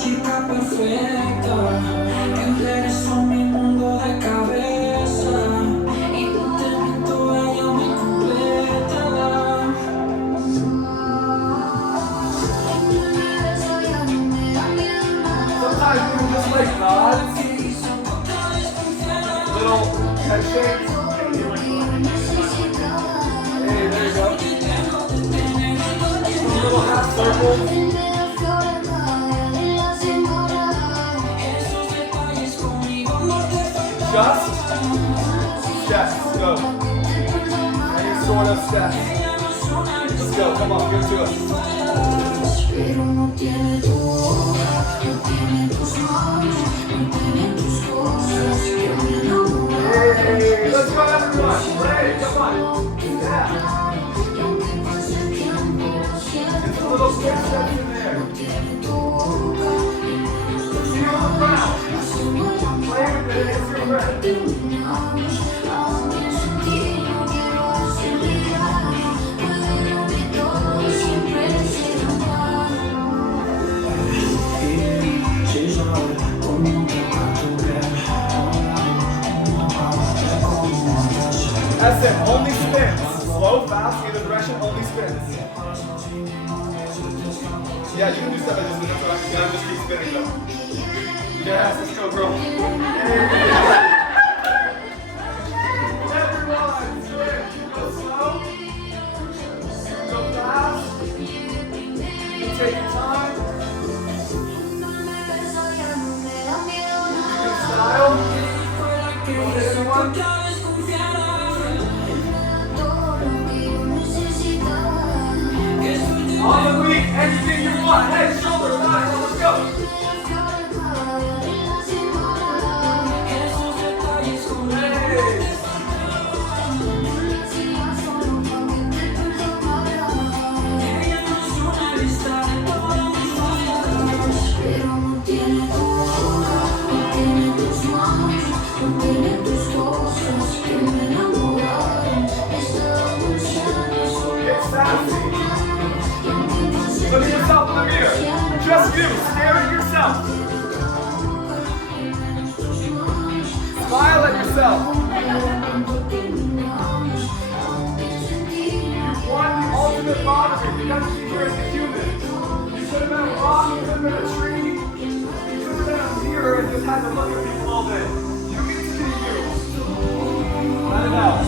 chica perfecta, que interesó mi mundo de cabeza. Y no te miento, ella me completa. Sometimes we just like nods, little head shakes. Hey, there you go. A little half circle. Just steps, go. Any sort of steps. Let's go, come on, give it to us. Pero no tiene tu boca, no tiene tus manos, no tiene tus cosas que me enamoran. Hey, let's go everyone. Ready, come on. Yeah. It's a little six steps in there. Feel the ground. Play with it, it's your breath. That's it, only spins. Slow, fast, either direction, only spins. Yeah, you can do stuff like this, that's what I gotta just keep spinning though. Yes, let's go, girl. Everyone, switch. You go slow. You go fast. You take your time. Good style. Go hit everyone. On the week, anything you want. Head, shoulder, body, let's go. Look at yourself in the mirror. Just you, stare at yourself. Smile at yourself. You won the ultimate lottery. You got to be here as a human. You could have been a rock, you could have been a tree, you could have been a mirror and just had to look at people all day. You get to be you. Let it out.